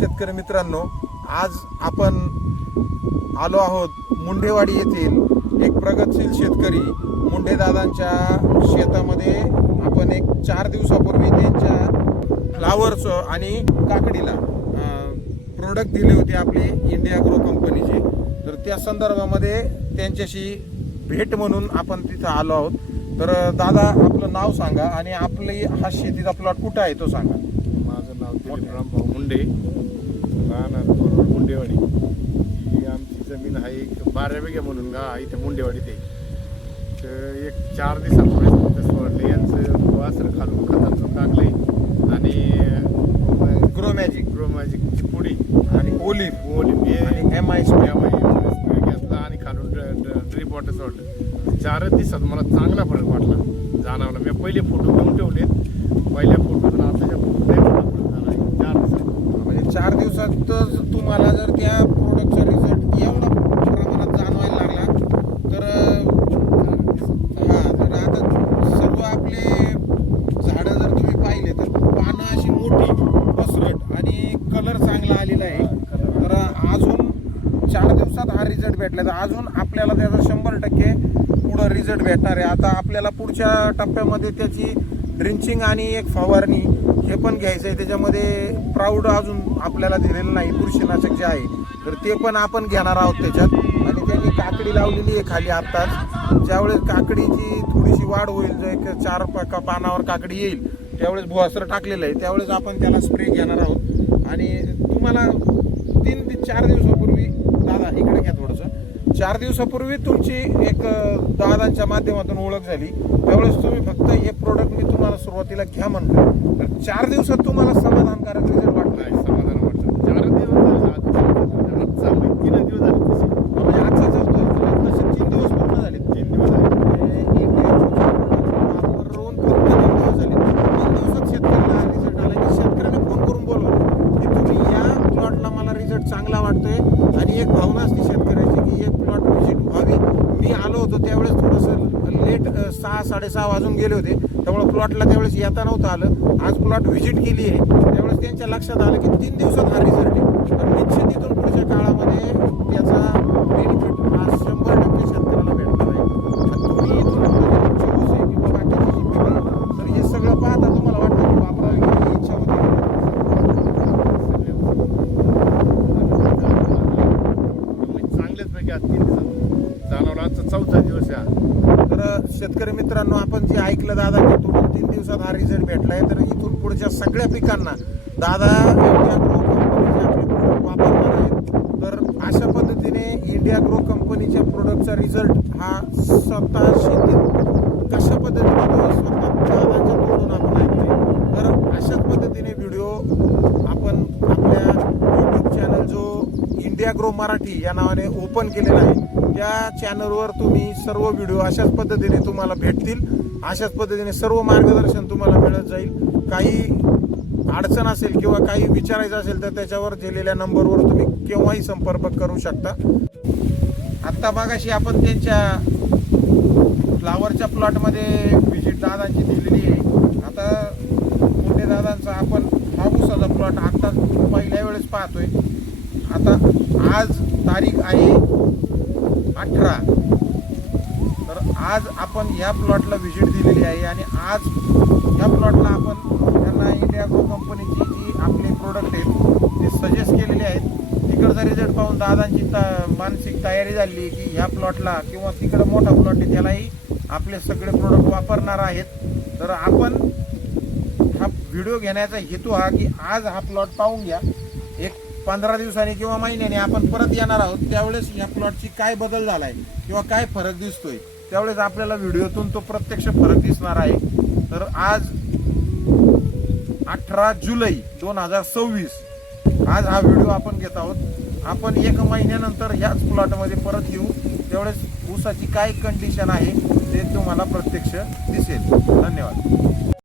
शेतकरी मित्रांनो, आज आपण आलो आहोत मुंडेवाडी येथील एक प्रगतशील शेतकरी मुंडेदादांच्या शेतामध्ये. आपण एक 4 दिवसापूर्वी त्यांच्या फ्लावरचं आणि काकडीला प्रोडक्ट दिले होते आपले इंडिया ग्रो कंपनीचे. तर त्या संदर्भामध्ये त्यांच्याशी भेट म्हणून आपण तिथं आलो आहोत. तर दादा, आपलं नाव सांगा आणि आपली हा शेतीचा प्लॉट कुठं आहे तो सांगा. माझं नाव दिलीपराव मुंडे, राहणार तोरवड मुंडेवाडी. ही आमची जमीन आहे एक 12 बिघा म्हणून गाव आहे इथे मुंडेवाडीत आहे. तर एक 4 दिवसापूर्वी सोडले यांचं वासर खालून खताचं टाकले आणि ग्रो मॅजिकची पुडी आणि ओलिव्ह हे आणि MI घेतला आणि खालून ड्रीप वॉटर सोडलं. 4 दिवसात मला चांगला फरक वाटला जाणवला. मी पहिले फोटो घेऊन ठेवलेत. पहिल्या फोटोतून आताच्या फोटो झाला 4 दिवसात. म्हणजे 4 दिवसातच तुम्हाला जर त्या प्रोडक्टचा रिझल्ट एवढा प्रमाणात जाणवायला लागला तर तर आता सर्व आपले झाडं जर तुम्ही पाहिले तर पानं अशी मोठी पसरट आणि कलर चांगला आलेला आहे. तर अजून 4 दिवसात हा रिझल्ट भेटला तर अजून आपल्याला त्याचा 100% पुढं रिझल्ट भेटणार आहे. आता आपल्याला पुढच्या टप्प्यामध्ये त्याची ड्रिंचिंग आणि एक फवारणी हे पण घ्यायचं आहे. त्याच्यामध्ये प्राऊड अजून आपल्याला दिलेलं नाही, बुरशीनाशक जे आहे तर ते पण आपण घेणार आहोत त्याच्यात. आणि त्यांनी काकडी लावलेली आहे खाली आत्ताच. ज्यावेळेस काकडीची थोडीशी वाढ होईल, जो एक 4 पानावर काकडी येईल त्यावेळेस भुआसर टाकलेलं आहे, त्यावेळेस आपण त्याला स्प्रे घेणार आहोत. आणि तुम्हाला 3 ते 4 दिवसापूर्वी, दादा इकडे घ्या थोडंसं, 4 दिवसापूर्वी तुमची एक दादांच्या माध्यमातून ओळख झाली. त्यावेळेस तुम्ही फक्त हे प्रोडक्ट मी तुम्हाला सुरुवातीला घ्या म्हणतो. तर 4 दिवसात तुम्हाला समाधानकारक रिझल्ट वाटला आहे? समाधान वाटतं. 4 दिवस झाले. 3 दिवस झाले म्हणजे आजचा चौथा तसे 3 दिवस पूर्ण झाले. 3 दिवस झाले. वापरून फक्त 3 दिवस झाले. 3 दिवसात शेतकऱ्याला रिझल्ट आला की शेतकऱ्याने फोन करून बोलवलं की तुम्ही या प्लॉटला मला रिझल्ट चांगला वाटतोय. आणि एक भावना असते शेतकऱ्याची की एक प्लॉट व्हिजिट व्हावी. मी आलो होतो त्यावेळेस थोडंसं लेट, 6-6:30 वाजून गेले होते, त्यामुळे प्लॉटला त्यावेळेस येता नव्हतं आलं. आज प्लॉट व्हिजिट केली आहे, त्यावेळेस त्यांच्या लक्षात आलं की 3 दिवसात हा रिझल्ट आहे. तर निश्चित इथून पुढच्या काळामध्ये त्याचा बेनिफिट हा 100% शेतकऱ्याला भेटणार आहे. तर तुम्ही इथून पुढे तुमची ऊस आहे किंवा बाकीची जी पिकं आहे, तर हे सगळं पाहता तुम्हाला वाटतं की वापरावी ही इच्छा होती. चांगलेच पैकी आज 3 दिवसात जाणवला. आजचा 4था दिवस आहे. तर शेतकरी मित्रांनो, आपण जे ऐकलं दादा की तुम्हाला 3 दिवसात हा रिझल्ट भेटलाय, तर इथून पुढच्या सगळ्या पिकांना दादा इंडिया ग्रो कंपनीचे आपले प्रोडक्ट वापरणार आहेत. तर अशा पद्धतीने इंडिया ग्रो कंपनीच्या प्रोडक्टचा रिझल्ट हा स्वतः शेतीत कशा पद्धतीने होतो स्वतः दादांच्या तोंडून आपण ऐकतोय. तर अशाच पद्धतीने व्हिडिओ आपण आपल्या यूट्यूब चॅनल जो इंडिया ग्रो मराठी या नावाने ओपन केलेला आहे, त्या चॅनलवर तुम्ही सर्व व्हिडिओ अशाच पद्धतीने तुम्हाला भेटतील. अशाच पद्धतीने सर्व मार्गदर्शन तुम्हाला मिळत जाईल. काही अडचण असेल किंवा काही विचारायचं असेल तर त्याच्यावर दिलेल्या नंबरवर तुम्ही केव्हाही संपर्क करू शकता. आत्ता मागाशी आपण त्यांच्या फ्लावरच्या प्लॉटमध्ये व्हिजिट दादांची दिलेली आहे. आता मुंडे दादांचा आपण हा ऊसाचा प्लॉट आत्ता पहिल्या वेळेस पाहतोय. आता आज तारीख आहे 18. तर आज आपण ह्या प्लॉटला व्हिजिट दिलेली आहे आणि आज ह्या प्लॉटला आपण त्यांना इंडिया ग्रो कंपनीची जी आपले प्रोडक्ट आहेत ते सजेस्ट केलेले आहेत. तिकडचा रिझल्ट पाहून दादांची मानसिक तयारी झाली की ह्या प्लॉटला किंवा तिकडं मोठा प्लॉट आहे त्यालाही आपले सगळे प्रोडक्ट वापरणार आहेत. तर आपण हा व्हिडिओ घेण्याचा हेतू हा की आज हा प्लॉट पाहून घ्या. एक 15 दिवसांनी किंवा महिन्याने आपण परत येणार आहोत. त्यावेळेस या प्लॉटची काय बदल झालाय किंवा काय फरक दिसतोय त्यावेळेस आपल्याला व्हिडिओतून तो प्रत्यक्ष फरक दिसणार आहे. तर आज 18 जुलै 2026 आज हा व्हिडिओ आपण घेत आहोत. आपण 1 महिन्यानंतर ह्याच प्लॉटमध्ये परत येऊ. त्यावेळेस ऊसाची काय कंडिशन आहे ते तुम्हाला प्रत्यक्ष दिसेल. धन्यवाद.